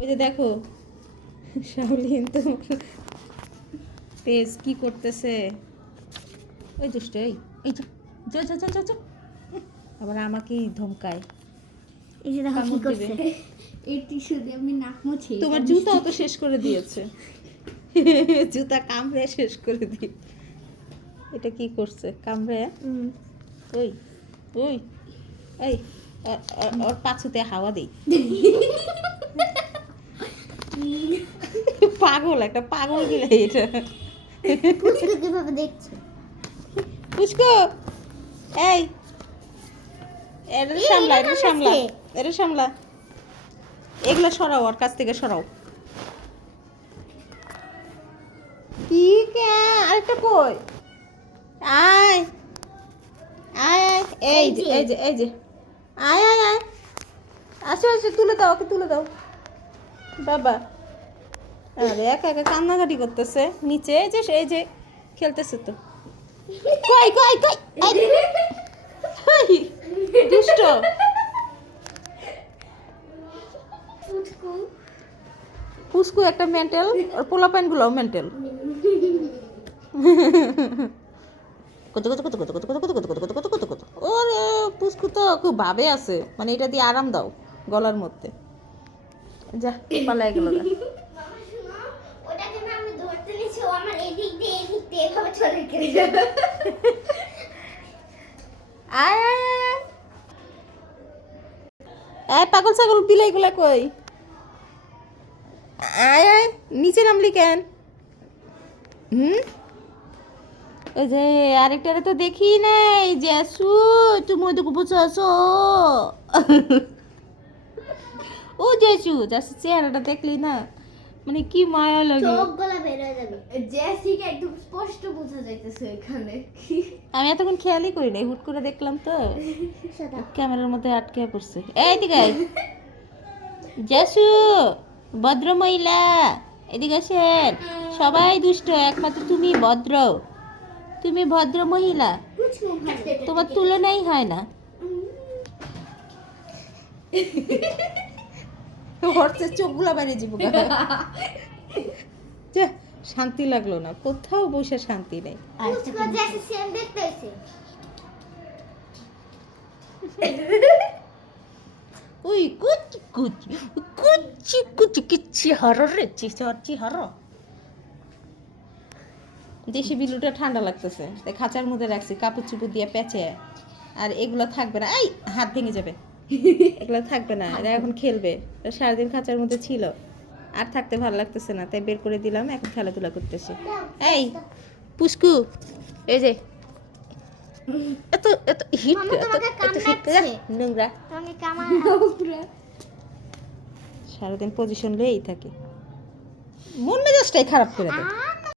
ওই যে দেখো শাওলিন তো পেজ কি করতেছে, ওই দুষ্ট এই যা যা যা যা যা, আবার আমাকেই ধমকায়। এই যে দেখো কি কামড় করছে, দিবে। এই টিস্যু দিয়ে আমি নাক মুছি। তোমার জুতাও তো শেষ করে দিয়েছে। জুতা কামড়ে শেষ করে দিয়ে। এটা কি করছে কামড়ে? ওই ওই এই ওর পাছুতে হাওয়া দেই। পাগল, একটা পাগল গিলা এটা। পুচকু কিভাবে দেখছে? পুচকু এই এটা সামলা, এটা সামলা, এটা সামলা, এগুলো সরাও, ওর কাছ থেকে সরাও। ঠিক আরেকটা কই, আয় আয় আয়, এই যে এই যে এই যে, আয় আয় আয়, আসো আসো, তুলে দাও, ওকে তুলে দাও বাবা। আরে একা একা কান্নাকাটি করতেছে নিচে, এই যে খেলতেছে তো। কই কই কই, এই, দুষ্ট পুচকু পুস্কু একটা মেন্টাল, আর পোলাপাইন গুলোও মেন্টাল। কত কত কত কত কত কত কত কত কত কত কত কত, ওরে পুস্কু তো খুব ভাবে আছে, মানে এটা দিয়ে আরাম দাও গলার মধ্যে। যা পালাই গেল। ওটাকে না আমি ধরতে নিছি, ও আমার এদিক দিয়ে এভাবে চলে গেছে। আয় আয় আয় আয়, পাগল ছাগল বিলাই গুলা কই, আয় আয়, নিচে নামলি কেন? ওই যে আরেকটারে তো দেখি নাই, জ্যাসু তুমি ওদিকে বসে আছো। ও জ্যাসু, জ্যাসু চেহারাটা দেখলি না, মানে কি মায়া লাগে। চোখ গলা বের হয়ে যাবে। জেসিকা একদম স্পষ্ট বোঝা যাইতেছে এখানে। আমি এতক্ষণ খেয়ালই করি নাই, হুট করে দেখলাম তো ক্যামেরার মধ্যে আটকে পড়ছে। এই দিকে আয়। জ্যাসু ভদ্র মহিলা, এদিকে আসেন। সবাই দুষ্ট, একমাত্র তুমি ভদ্র, তুমি ভদ্র মহিলা, তোমার তুলনাই হয় না। হচ্ছে চোখগুলা বাইরে যাবো। শান্তি লাগলো না, কোথাও বসে শান্তি নেই। পুচকু জেসি সেম দেখতে হইছে। ওই কুচি কুচি কুচি কুচি কিচ্ছি হারো রে, চিচি হারো। দেশি বিলুটা ঠান্ডা লাগতেছে, তাই খাঁচার মধ্যে রাখছি কাপড় চুপড় দিয়ে পেঁচে। আর এগুলো থাকবে না, এই হাত ভেঙে যাবে, এগুলো থাকবে না, এরা এখন খেলবে। এটা সারাদিন খাঁচার মধ্যে ছিল, আর থাকতে ভালো লাগতেছে না, তাই বের করে দিলাম, এখন খেলাধুলা করতেছে। এই পুস্কু, এই যে এত এত হিট, মামা তোমাকে এত হিট কামড়াচ্ছে। নোংরা, তোমাকে কামড়া। সারাদিন পজিশন লেই থাকে, মন মেজাজটাই খারাপ করে দেয়।